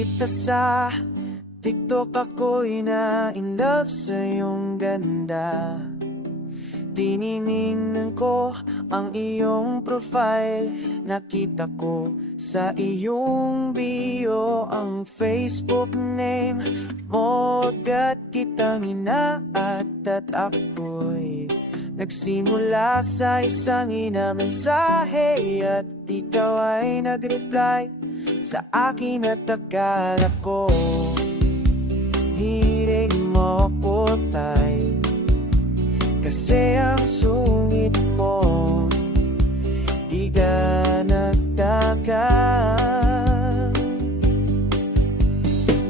kita sa TikTok, ako'y na-inlove sa iyong ganda. Tiningnan ko ang iyong profile, nakita ko sa iyong bio ang Facebook name mo. Agad kitang inaat at ako'y nagsimula sa isang mensahe, at ikaw ay nag-reply sa akin at akala ko hiling mo ko tay. Kasi ang sungit mo di ka nagtagal.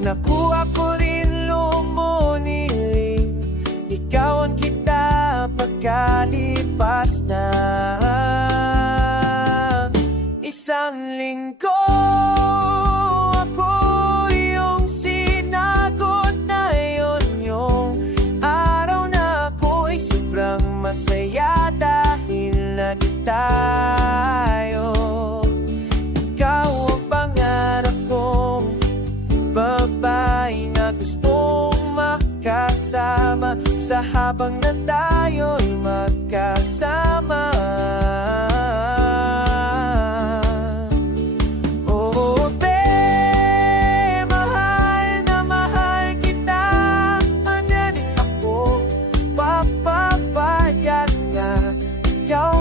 Nakuha ko rin lumuniling, ikawan kita pagkalipas na isang linggo. Ako yung sinagot na yun, yung araw na ako'y sobrang masaya dahil naging tayo. Ikaw ang pangarap kong babae na gustong makasama sa habang na tayo'y magkasama.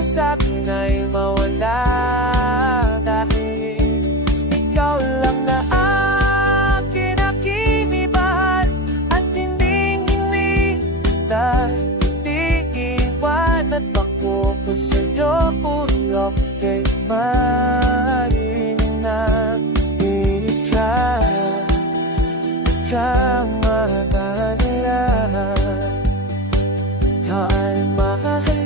Sa akin ay mawala, dahil ikaw lang na akin nakinibahan at hindi hinihintay. Di iwan at ako ko sa'yo puro kay mahalin na ikaw mahalala. Ikaw ay mahalin,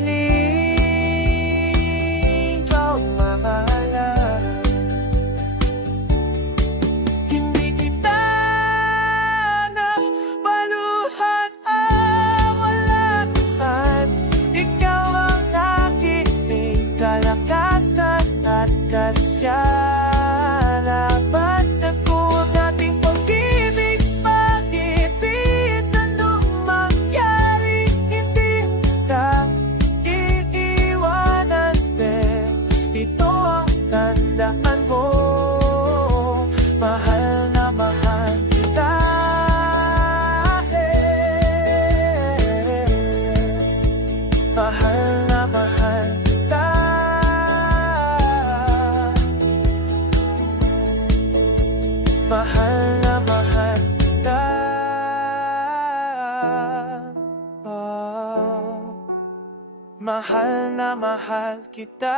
dapat nakuha ang ating pag-ibig. Bakit anong mangyari? Hindi ka iiwanan, dito ang tandaan mo. Mahal na mahal kita, mahal na mahal kita. Mahal na mahal kita. Mahal na mahal kita.